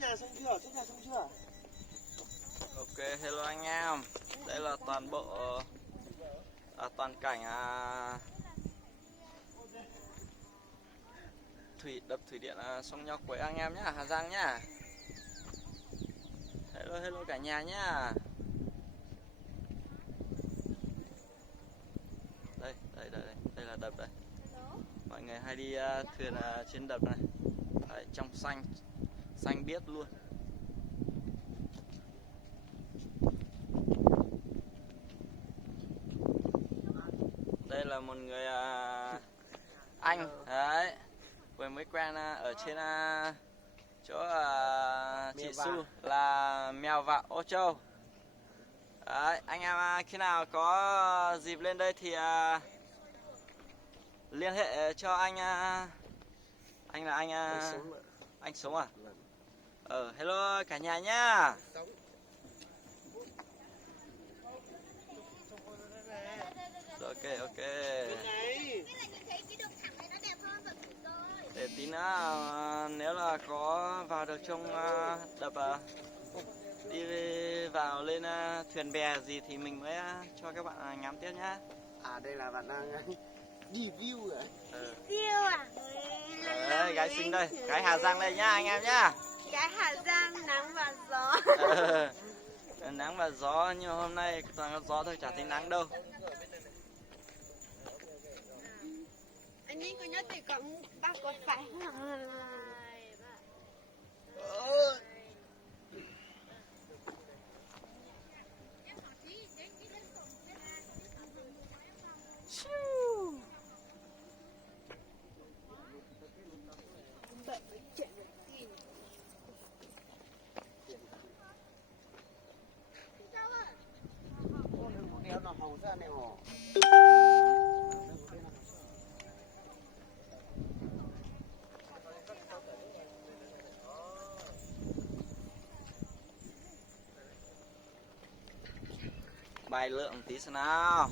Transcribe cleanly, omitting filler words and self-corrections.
nhà xong chưa? Trước nhà xong chưa? Ok, hello anh em. Đây là toàn bộ toàn cảnh đập thủy điện sông Nho Quế anh em nhá, Hà Giang nhá. Hello cả nhà nhá. Đây là đập đây. Mọi người hay đi thuyền trên đập này. Đấy, trong xanh biếc luôn. Đây là một người anh đấy, vừa mới quen ở trên chỗ chị Su là Mèo Vạo Ô Châu. Đấy, anh em khi nào có dịp lên đây thì liên hệ cho anh là anh Sống à? Hello cả nhà nhá. Ok. Để tí nữa nếu là có vào được trong đập đi vào lên thuyền bè gì thì mình mới cho các bạn ngắm tiếp nhá. Đây là bạn đang review à? Review à? Đấy, gái xinh đây, gái Hà Giang đây nhá anh em nhá. Gái Hà Giang nắng và gió. Nắng và gió, nhưng hôm nay toàn có gió thôi, chả thấy nắng đâu. Anh ấy có nhớ thì có bác có phải Nó hầu ra này hổ. Bài lượng tí xem nào.